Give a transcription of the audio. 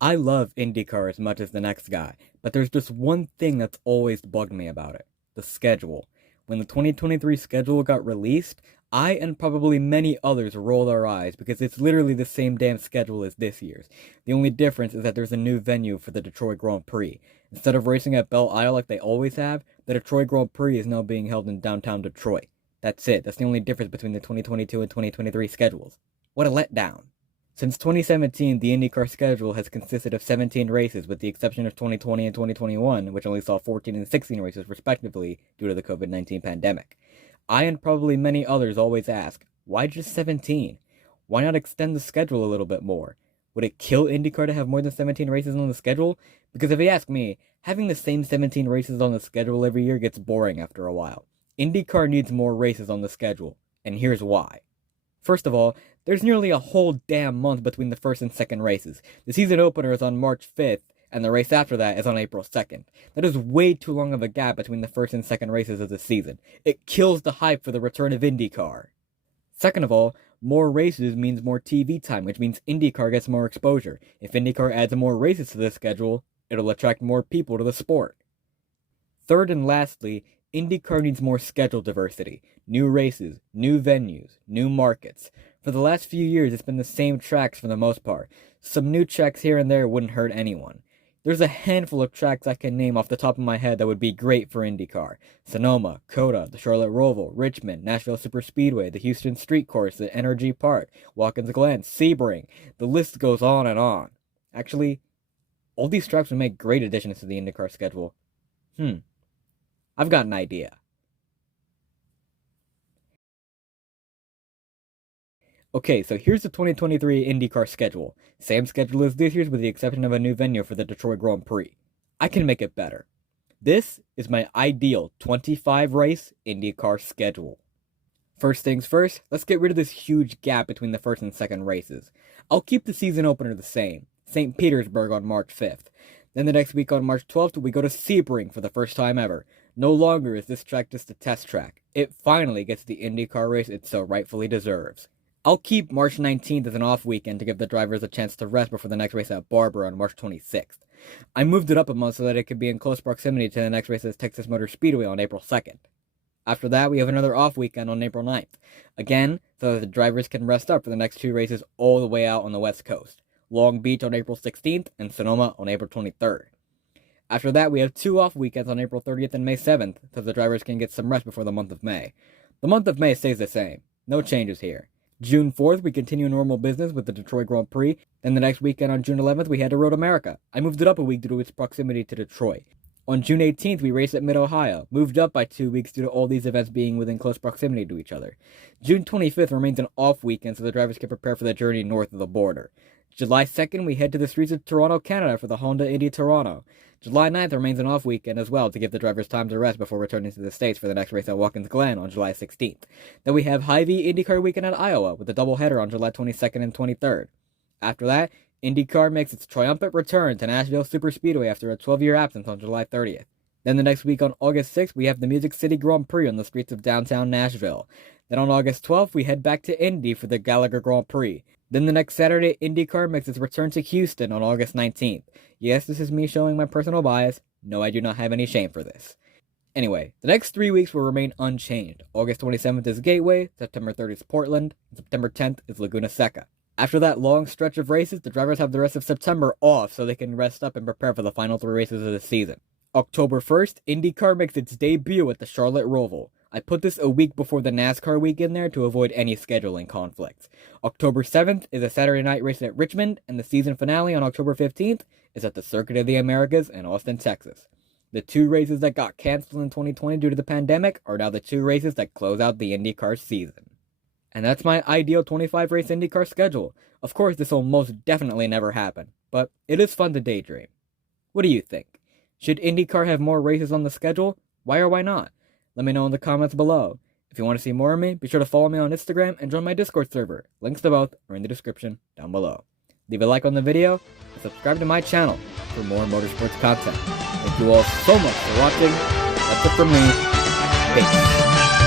I love IndyCar as much as the next guy, but there's just one thing that's always bugged me about it: the schedule. When the 2023 schedule got released, I and probably many others rolled our eyes because it's literally the same damn schedule as this year's. The only difference is that there's a new venue for the Detroit Grand Prix. Instead of racing at Belle Isle like they always have, the Detroit Grand Prix is now being held in downtown Detroit. That's it. That's the only difference between the 2022 and 2023 schedules. What a letdown. Since 2017, the IndyCar schedule has consisted of 17 races, with the exception of 2020 and 2021, which only saw 14 and 16 races respectively due to the COVID-19 pandemic. I and probably many others always ask, why just 17? Why not extend the schedule a little bit more? Would it kill IndyCar to have more than 17 races on the schedule? Because if you ask me, having the same 17 races on the schedule every year gets boring after a while. IndyCar needs more races on the schedule, and here's why. First of all, there's nearly a whole damn month between the first and second races. The season opener is on March 5th, and the race after that is on April 2nd. That is way too long of a gap between the first and second races of the season. It kills the hype for the return of IndyCar. Second of all, more races means more TV time, which means IndyCar gets more exposure. If IndyCar adds more races to the schedule, it'll attract more people to the sport. Third and lastly, IndyCar needs more schedule diversity. New races, new venues, new markets. For the last few years, it's been the same tracks for the most part. Some new tracks here and there wouldn't hurt anyone. There's a handful of tracks I can name off the top of my head that would be great for IndyCar. Sonoma, COTA, the Charlotte Roval, Richmond, Nashville Superspeedway, the Houston Street Course, the Energy Park, Watkins Glen, Sebring. The list goes on and on. Actually, all these tracks would make great additions to the IndyCar schedule. I've got an idea. Okay, so here's the 2023 IndyCar schedule. Same schedule as this year's with the exception of a new venue for the Detroit Grand Prix. I can make it better. This is my ideal 25-race IndyCar schedule. First things first, let's get rid of this huge gap between the first and second races. I'll keep the season opener the same, St. Petersburg on March 5th. Then the next week on March 12th, we go to Sebring for the first time ever. No longer is this track just a test track. It finally gets the IndyCar race it so rightfully deserves. I'll keep March 19th as an off weekend to give the drivers a chance to rest before the next race at Barber on March 26th. I moved it up a month so that it could be in close proximity to the next race at Texas Motor Speedway on April 2nd. After that, we have another off weekend on April 9th. Again, so that the drivers can rest up for the next two races all the way out on the West Coast. Long Beach on April 16th and Sonoma on April 23rd. After that, we have two off weekends on April 30th and May 7th, so the drivers can get some rest before the month of May. The month of May stays the same. No changes here. June 4th, we continue normal business with the Detroit Grand Prix. Then the next weekend on June 11th, we head to Road America. I moved it up a week due to its proximity to Detroit. On June 18th, we race at Mid-Ohio, moved up by 2 weeks due to all these events being within close proximity to each other. June 25th remains an off weekend so the drivers can prepare for the journey north of the border. July 2nd, we head to the streets of Toronto, Canada for the Honda Indy Toronto. July 9th remains an off weekend as well to give the drivers time to rest before returning to the States for the next race at Watkins Glen on July 16th. Then we have Hy-Vee IndyCar weekend at Iowa with a doubleheader on July 22nd and 23rd. After that, IndyCar makes its triumphant return to Nashville Superspeedway after a 12-year absence on July 30th. Then the next week on August 6th, we have the Music City Grand Prix on the streets of downtown Nashville. Then on August 12th, we head back to Indy for the Gallagher Grand Prix. Then the next Saturday, IndyCar makes its return to Houston on August 19th. Yes, this is me showing my personal bias. No, I do not have any shame for this. Anyway, the next 3 weeks will remain unchanged. August 27th is Gateway, September 3rd is Portland, and September 10th is Laguna Seca. After that long stretch of races, the drivers have the rest of September off so they can rest up and prepare for the final 3 races of the season. October 1st, IndyCar makes its debut at the Charlotte Roval. I put this a week before the NASCAR week in there to avoid any scheduling conflicts. October 7th is a Saturday night race at Richmond, and the season finale on October 15th is at the Circuit of the Americas in Austin, Texas. The 2 races that got canceled in 2020 due to the pandemic are now the 2 races that close out the IndyCar season. And that's my ideal 25-race IndyCar schedule. Of course, this will most definitely never happen, but it is fun to daydream. What do you think? Should IndyCar have more races on the schedule? Why or why not? Let me know in the comments below. If you want to see more of me, be sure to follow me on Instagram and join my Discord server. Links to both are in the description down below. Leave a like on the video and subscribe to my channel for more motorsports content. Thank you all so much for watching. That's it from me. Peace.